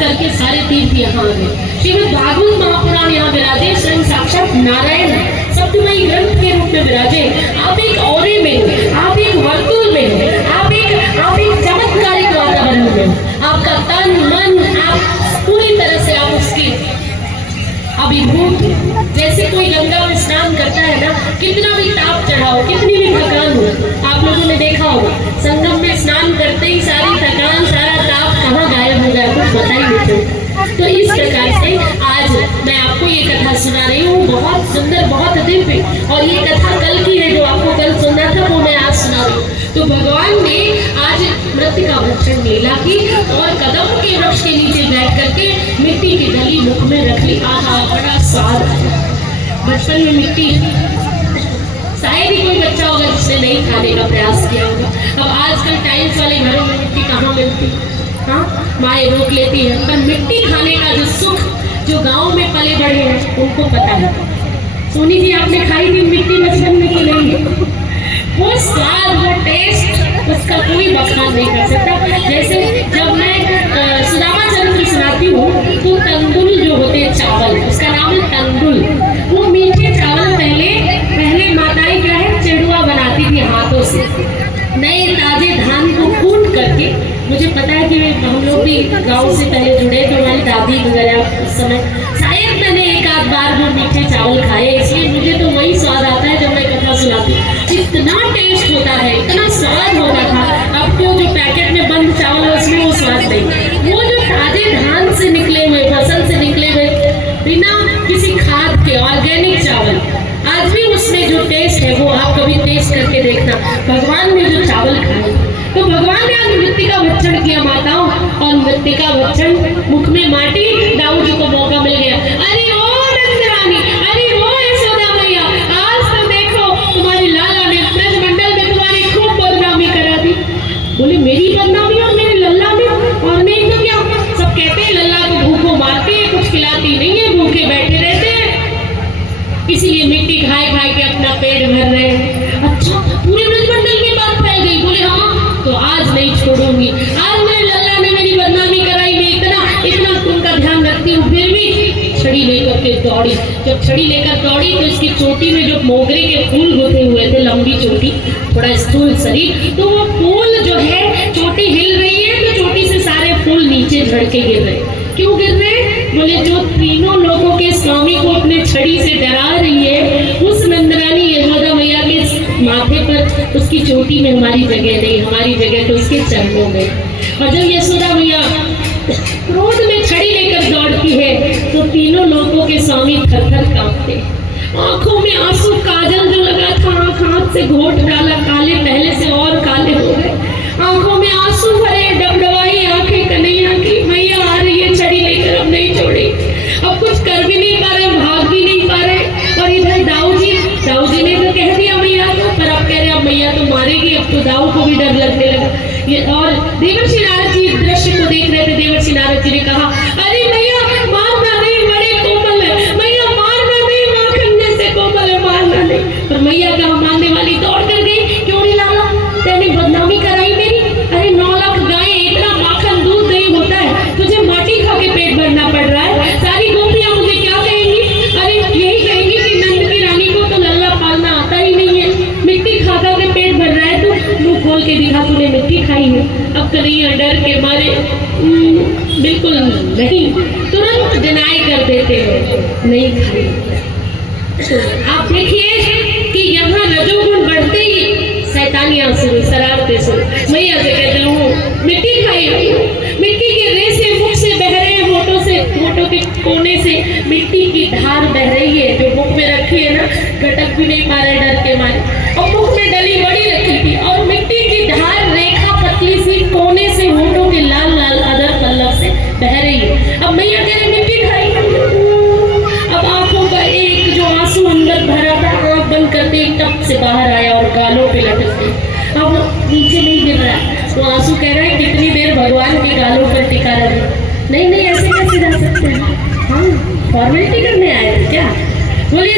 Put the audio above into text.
करके सारे तीर्थ यहाँ आ गए। श्रीमद् भागवत महापुराण यहाँ विराजे, स्वयं साक्षात नारायण सप्तमयी ग्रंथ के रूप में विराजे। आप एक औरे में हो, आप एक वर्तुल में हो, आप एक चमत्कारिक वातावरण में हो। आपका तन मन आप पूरी तरह से आप उसकी अभिभूत। जैसे कोई गंगा में स्नान करता है ना, कितना भी ताप चढ़ाओ, कितनी भी थकान हो, आप लोगों ने देखा होगा संगम में स्नान करते ही सारी थकान सारा ताप कहाँ गायब हो गया, कुछ बता ही नहीं चलता। तो इस प्रकार से आज मैं आपको ये कथा सुना रही हूँ, बहुत सुंदर, बहुत दिव्य। और ये कथा कल की है, जो आपको कल सुनना था वो मैं आज सुना रही हूँ। तो भगवान ने आज मृतिका भक्षण लीला की और कदम के वृक्ष के नीचे बैठ करके मिट्टी की डली मुख में रख ली। आहा, बड़ा स्वाद आया। बचपन में मिट्टी शायद ही कोई बच्चा होगा जिसने नहीं खाने का प्रयास किया होगा। अब आजकल टाइल्स वाले घरों में मिट्टी कहाँ मिलती, हाँ, माए रोक लेती है। पर मिट्टी खाने का जो सुख, जो गांव में पले बड़े हैं उनको पता है। सोनी जी, आपने खाई थी मिट्टी बचपन में कि नहीं? वो स्वाद, वो टेस्ट, उसका कोई बखान नहीं कर सकता। जैसे जब मैं सुदामा चरित्र सुनाती हूँ तो तंदुल जो होते हैं चावल, उसका नाम है तंदुल। वो मीठे चावल पहले माताएं क्या है, चिड़ुआ बनाती थी हाथों से, नए ताजे धान को कूट करके। मुझे पता है कि हम लोग भी गाँव से पहले जुड़े, तो हमारी दादी वगैरह उस समय शायद मैंने एक आध बार वो मीठे चावल खाए, इसलिए मुझे तो वही स्वाद आता है जब मैं कथा सुनाती। इतना टेस्ट होता है, इतना स्वाद होता था। अब तो जो पैकेट में बंद चावल है उसमें वो स्वाद नहीं। वो जो ताजे धान से निकले हुए, फसल से निकले हुए, बिना किसी खाद के ऑर्गेनिक चावल, आज भी उसमें जो टेस्ट है वो आप कभी टेस्ट करके देखना। भगवान ने जो चावल खाए, तो भगवान ने आज मृतिका भक्षण किया माताओं, और मृतिका भक्षण मुख में माटी, दाऊ जी को मौका मिल गया। अरे ओ नंदरानी, अरे ओ यशोदा मैया, आज तो देखो तुम्हारी लाला ने ब्रजमंडल में तुम्हारी खूब बदनामी करा दी। बोले मेरी बदनामी और मेरे लल्ला में, और नहीं तो क्या, सब कहते हैं लल्ला को भूखों मारती है, कुछ खिलाती नहीं है, भूखे बैठे रहते हैं, इसीलिए मिट्टी खाए खाए के अपना पेट भर रहे हैं। अच्छा, पूरे ब्रजमंडल में बात फैल गई। बोले हाँ, तो आज नहीं छोड़ूंगी, आज मेरे लल्ला ने मेरी बदनामी कराई, मैं इतना उनका ध्यान रखती हूँ। फिर भी छड़ी लेकर के दौड़ी। जब छड़ी लेकर दौड़ी तो इसकी चोटी में जो मोगरे के फूल गुथे हुए थे, लंबी चोटी, थोड़ा स्थूल शरीर, तो वो फूल जो है, चोटी हिल रही है तो चोटी से सारे फूल नीचे झड़ के गिर रहे। क्यों गिर रहे? बोले जो तीनों लोगों के स्वामी को अपने छड़ी से डरा रही है, उस नंदरानी यशोदा मैया के माथे पर, उसकी चोटी में हमारी जगह नहीं, हमारी जगह तो उसके चरणों में। और जब यशोदा मैया क्रोध में छड़ी लेकर दौड़ती है तो तीनों लोगों के स्वामी थर-थर कांपते। आंखों में आंसू, काजल जो लगा था आंख से घोट डाला, काले पहले से और काले हो गए। आंखों में आंसू भरे, डबडबाई आंखें कन्हैया की, मैया आ रही है छड़ी लेकर, अब नहीं छोड़ी, अब कुछ कर भी नहीं पा रहे, भाग भी नहीं पा रहे। और इधर दाऊ जी ने तो कह दिया मैया को, पर अब कह रहे अब मैया तो मारेगी। अब तो दाऊ को भी डर लगने लगा। ये और देवर्षि नारद जी दृश्य को देख रहे थे। देवर्षि नारद जी ने कहा, अरे मैया मारना नहीं, बड़े कोमल है, मैया मारना नहीं, माखन जैसे कोमल है, मारना नहीं। पर मैया कहा मारने वाली दौड़ कर गई, क्यों नहीं लाला, तेने बदनामी कराई मेरी। अरे 9 लाख गाय, इतना माखन दूध नहीं होता है, तुझे माटी खा के पेट भरना पड़ रहा है। सारी गोपियां मुझे क्या कहेंगी? अरे यही कहेंगी कि नंद की रानी को तो लल्ला पालना आता ही नहीं है, मिट्टी खा खा के पेट भर रहा है। तो मुंह खोल के दिखा तूने मिट्टी खाई है। अब कन्हैया डर के मारे बिल्कुल नहीं, तुरंत डिनाई कर देते हैं, नहीं खाई। आप देखिए कि यहाँ रजोगुण बढ़ते ही शैतानियां शुरू, शरारतें शुरू। मैया से कहते हूँ मिट्टी खाई, मिट्टी के रेसे मुख से बह रहे हैं, होठों के कोने से मिट्टी की धार बह रही है, जो मुख में रखी है ना, गटक भी नहीं पा रहे डर के मारे। और मुख में डली बड़ी रखी थी, और मिट्टी की धार रेखा पतली सी कोने से होठों के लाल लाल अदर पल्लव से बह रही है। अब मैया कह रही मिट्टी खाई। अब आंखों का एक जो आंसू अंदर भरा था, आंख बंद करते ही टप से बाहर आया और गालों पे लटक गई। अब नीचे नहीं गिर रहा, तो आंसू कह रहा है कितनी देर भगवान के गालों पर टिका रहे। नहीं, ऐसे कैसे रह सकते हैं, हाँ, फॉर्मेलिटी करने आए थे क्या? बोलिए